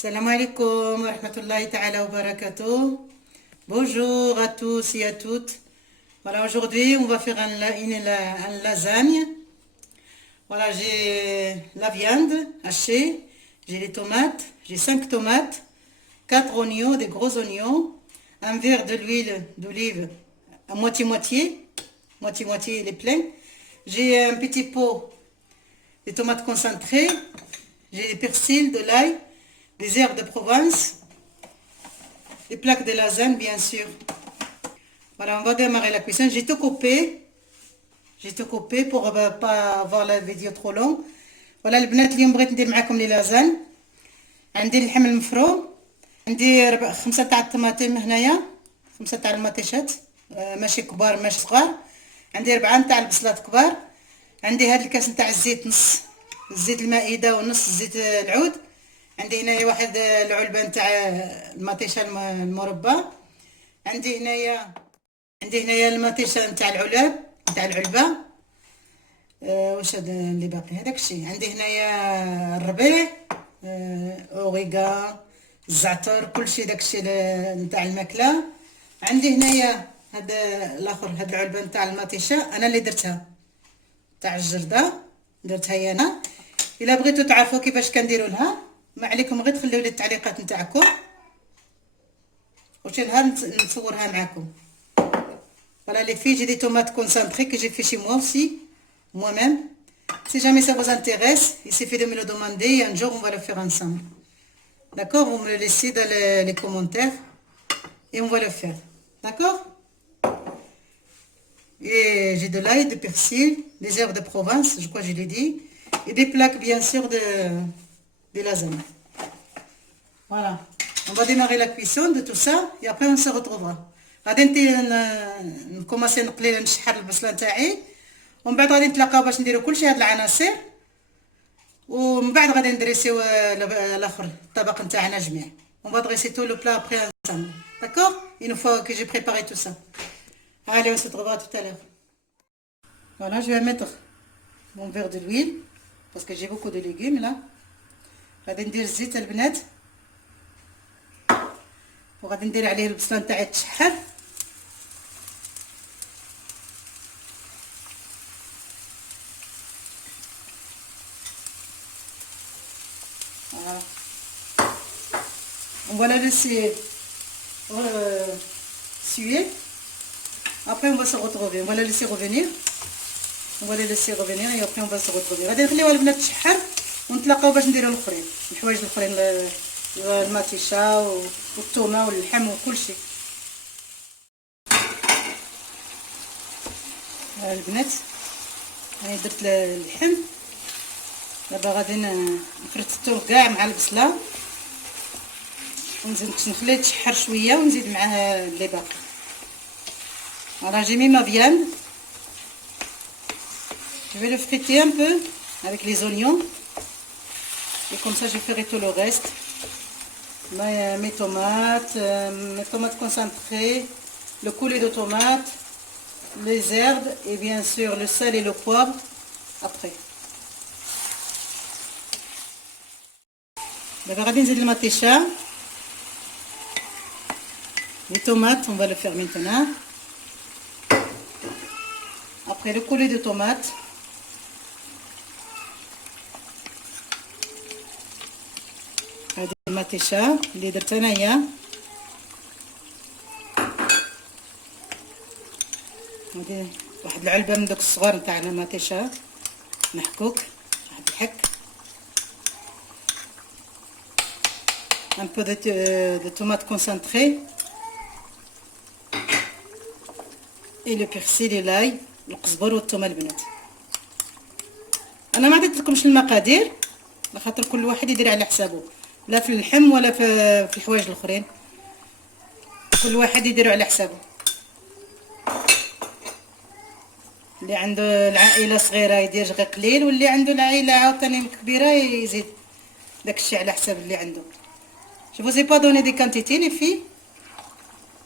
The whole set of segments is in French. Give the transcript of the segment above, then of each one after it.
Salam alaikum wa rahmatullahi ta'ala wa barakatuh. Bonjour à tous et à toutes. Voilà, aujourd'hui, on va faire un lasagne. Voilà, j'ai la viande hachée, j'ai les tomates, j'ai 5 tomates, 4 oignons, des gros oignons, un verre de l'huile d'olive à moitié-moitié, moitié-moitié, il est plein. J'ai un petit pot de tomates concentrées, j'ai des persils, de l'ail, des herbes de Provence, des plaques de lasagne bien sûr. Voilà, on va démarrer la cuisson. J'ai tout coupé pour ne pas avoir la vidéo trop longue. voilà البنات اليوم بغيت ندير معكم لي لازان. عندي اللحم المفروم، عندي 5 تاع الطماطم هنايا، 5 تاع المطيشات ماشي كبار ماشي صغار، عندي 4 تاع البصلات كبار، عندي هذا الكاس نتاع الزيت، نص الزيت المائدة ونص الزيت العود، عندي هنايا واحد العلبة نتاع المطيشة المربى، عندي هنايا المطيشة نتاع العلاب نتاع العلبة. واش هذا اللي باقي؟ هذاك الشيء. عندي هنايا الربيع، اوريغا، الزعتر، كل شيء داك الشيء نتاع الماكله. عندي هنايا هذا الاخر، هذه العلبه نتاع المطيشه انا اللي درتها، تاع الجرده درتها هي انا. الا بغيتوا تعرفوا كيفاش كنديروا لها، ما عليكم غير تخليو لي التعليقات نتاعكم وشي نهار نصورها معكم. Voilà les filles, j'ai des tomates concentrées que j'ai fait chez moi aussi, moi-même. Si jamais ça vous intéresse, il suffit de me le demander et un jour on va le faire ensemble. D'accord? Vous me le laissez dans les commentaires et on va le faire. D'accord? Et j'ai de l'ail, de persil, des herbes de Provence, je crois que je l'ai dit, et des plaques bien sûr de lasagne. Voilà. On va démarrer la cuisson de tout ça et après on se retrouvera. غادي نكوماسي نقلي نشحر البصله نتاعي، ومن بعد غادي نتلاقاو باش نديرو كلشي هاد العناصر، ومن بعد غادي ندريسيو الاخر الطبق نتاعنا جميع. On va dresser tout le plat après ensemble. D'accord? Une fois que j'ai préparé tout ça. Allez, on se retrouvera tout à l'heure. Voilà, je vais mettre mon verre de l'huile parce que j'ai beaucoup de légumes là. غادي ندير الزيت البنات وغادي ندير عليه البصله نتاعي تشحر. On va la laisser suer. Après on va se retrouver. On va la laisser revenir. Et après on va se retrouver. غادي نخليوها البنات تشحر ونتلاقاو باش نديرو الاخرين، الحوايج الاخرين، المطيشه والثومه واللحم وكل شيء. البنات هاني درت اللحم، دابا غادي نفرتو كاع مع البصله ونزيد نخليه يتشحر شويه ونزيد معاه اللي باقي. Voilà, j'ai mis ma viande. Je vais le friter un peu avec les oignons et comme ça je ferai tout le reste. Mes tomates concentrées, le coulis de tomates, les herbes et bien sûr le sel et le poivre après. D'abord غادي نزيد المطيشه، les tomates on va le faire maintenant. Après le coulis de tomates, هذه المطيشه اللي درت انايا، هذه واحد العلبه من دوك الصغار نتاع المطيشه محكوك، واحد الحك، un peu de tomates concentrées et le persil et l'ail، القزبر والثومه البنات. انا ما عطيت لكمش المقادير لخاطر كل واحد يدير على حسابه، لا في اللحم ولا في الحوايج الاخرين، كل واحد يدير على حسابه. اللي عنده العائله صغيره يدير غير قليل، واللي عنده العائله عاوتاني كبيره يزيد داكشي على حساب اللي عنده. Je vous ai pas donné des quantités les filles.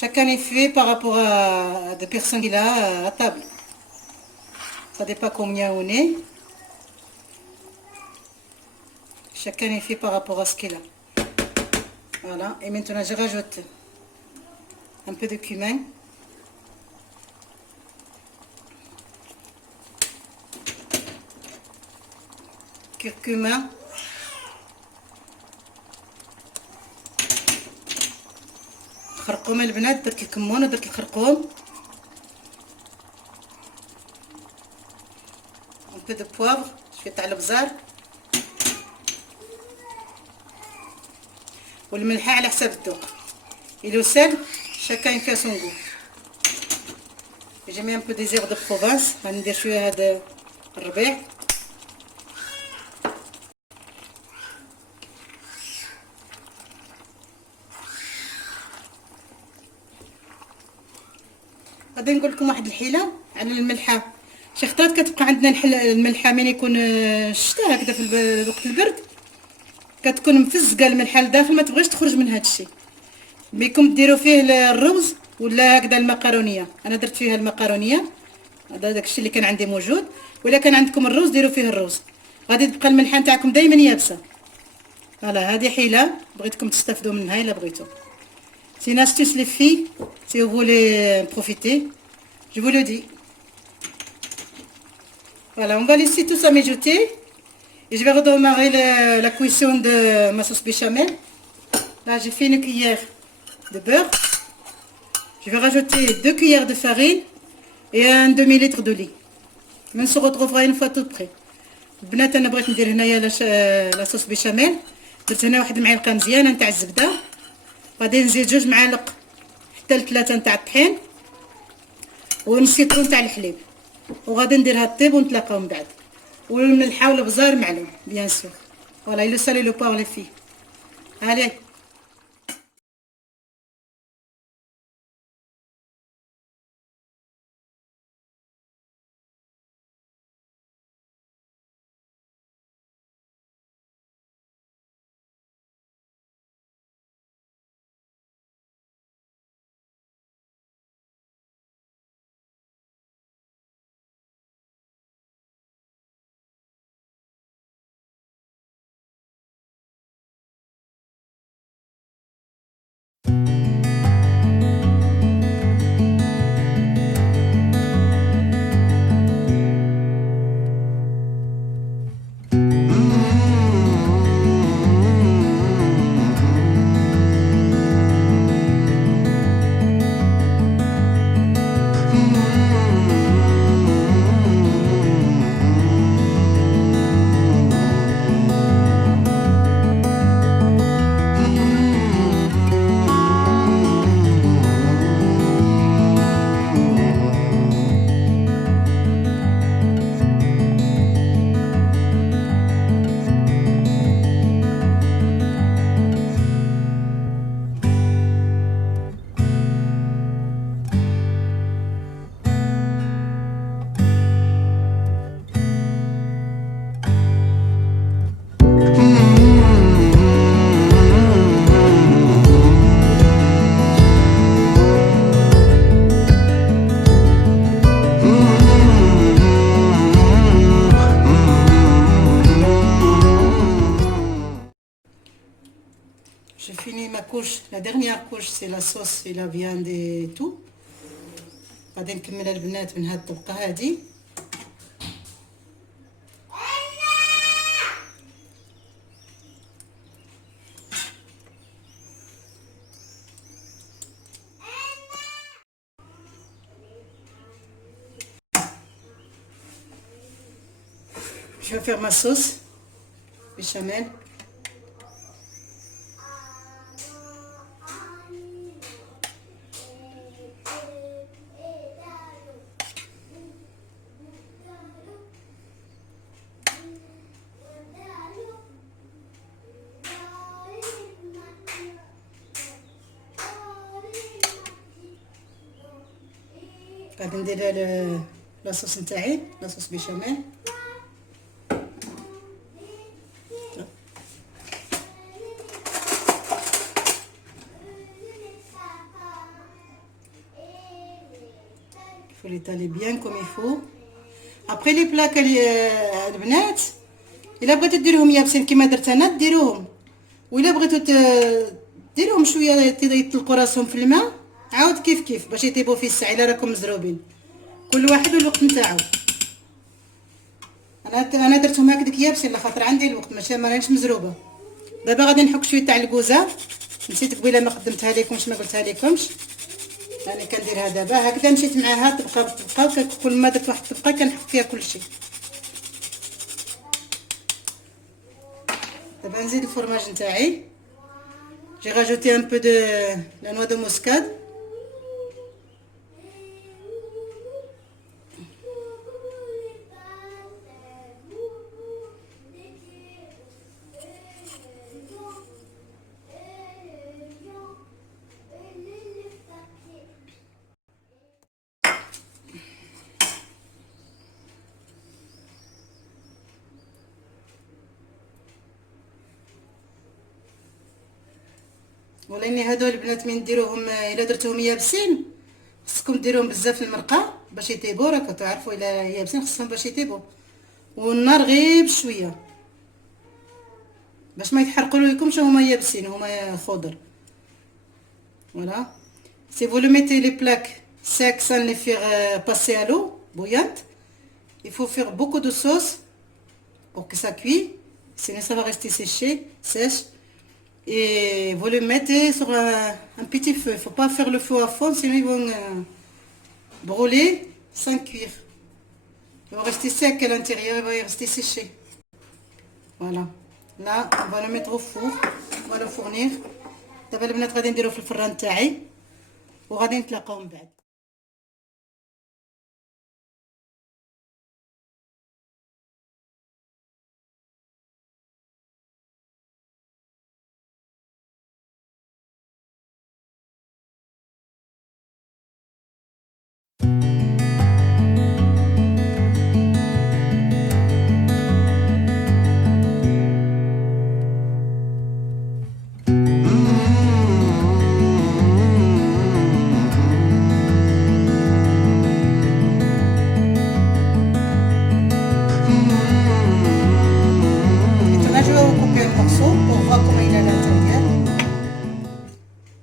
Chacun est fait par rapport à des personnes qu'il a à table. Ça dépend combien on est. Chacun est fait par rapport à ce qu'il a. Voilà, et maintenant je rajoute un peu de cumin. Curcuma. خرقوم البنات، درت الكمون ودرت الخرقوم. un peu de poivre شويه تاع البزار، والملحه على حساب الذوق. et le sel chacun fait son goût. j'ai mis un peu des herbes de Provence، غادي ندير شويه هذا الربيع. غادي نقول لكم واحد الحيله على الملحه. شي خطرات كتبقى عندنا الملحه من يكون الشتاء هكذا في وقت البرد كتكون مفزقه الملحه لداخل، ما تبغيش تخرج من هذا الشيء. بيكم ديروا فيه الرز ولا هكذا المقارونيه. انا درت فيها المقارونيه، هذا داكشي اللي كان عندي موجود. ولا كان عندكم الرز ديروا فيه الرز، غادي تبقى الملحه نتاعكم دائما يابسه. فوالا هذه حيله بغيتكم تستافدوا منها الا بغيتوا. C'est une astuce les filles, si vous voulez profiter, je vous le dis. Voilà, on va laisser tout ça mijoter et je vais redémarrer la cuisson de ma sauce béchamel. Là, j'ai fait une cuillère de beurre. Je vais rajouter 2 cuillères de farine et un demi-litre de lait. On se retrouvera une fois tout prêt. البنات انا بغيت ندير هنايا لا صوص بيشاميل. درت هنا واحد المعلقه مزيانه نتاع الزبده، غادي نزيد 2 معالق حتى ل3 نتاع الطحين ونص سيترون تاع الحليب، وغادي نديرها طيب ونتلاقاو من بعد. والملحه والبزار معلوم بيان سور. فوالا لو سالي لو بار لي في. allez. J'ai fini ma couche, la dernière couche c'est la sauce et la viande et tout. غادي نكمل البنات من هاد الطبقه هادي. Je vais faire ma sauce béchamel. غادي ندير لاصوص نتاعي، لاصوص بيشاميل. faut l'étaler bien comme il faut. après les plats البنات الا بغيتو ديروهم يابسين كما درت انا ديروهم، والا بغيتو ديروهم شويه يطلقوا راسهم في الماء، عاود كيف باش يطيبوا في الساعه الا راكم مزروبين، كل واحد والوقت نتاعو. انا درتهم هكذاك يابسين لخاطر عندي الوقت، ماشي ما رانيش مزروبه. دابا غادي نحك شويه تاع الكوزه، نسيت قبيله ما قدمتها لكمش، ما قلتها لكمش، راني كنديرها دابا هكذا. مشيت معاها طبقه كل ما درت واحد الطبقه كنحك فيها كلشي. دابا نزيد الفرماج نتاعي. J'ai rajouté un peu de la noix de muscade. ولاني هادو البنات من نديروهم الا درتوهم يابسين خصكم ديروهم بزاف في المرقه باش يطيبوا، راكم تعرفوا الا يابسين خصهم باش يطيبوا، والنار غير بشويه باش ما يتحرقوا لكمش هما يابسين هما خضر. Voilà. Si vous le mettez les plaques secs sans les faire passer à l'eau bouillante, il faut faire beaucoup de sauce pour que ça cuit, sinon ça va rester sèche. Et vous le mettez sur un petit feu. Il ne faut pas faire le feu à fond, sinon ils vont brûler sans cuire. Ils vont rester secs à l'intérieur, ils vont rester séchés. Voilà. Là, on va le mettre au four. On va le fournir. دابا البنات غادي نديرو في الفران تاعي وغادي نتلاقاو من بعد.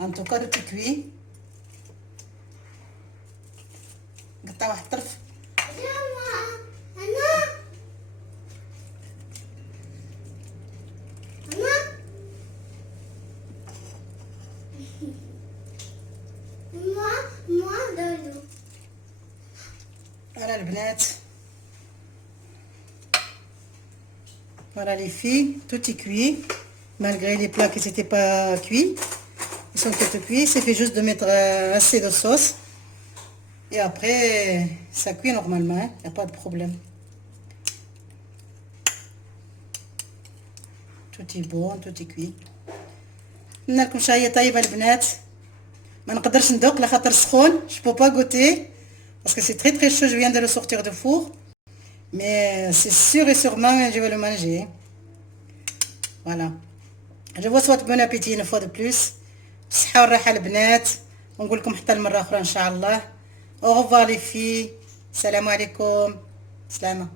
انتو تكوي قطع واحد الطرف. على البنات voilà les filles, tout est cuit malgré les plats qui n'étaient pas cuits. Ils sont tout cuits, il suffit juste de mettre assez de sauce et après ça cuit normalement, il n'y a pas de problème. Tout est bon, tout est cuit. قلنا لكم شايه طيبه البنات، ما نقدرش ندوق لخاطر سخون. Je peux pas goûter parce que c'est très très chaud, je viens de le sortir du four, mais c'est sûr et sûrement je vais le manger. Voilà. Je vous souhaite bon appétit une fois de plus. بالصحة والراحة البنات، ونقول لكم حتى المرة أخرى إن شاء الله. au revoir les filles. السلام عليكم. سلامة.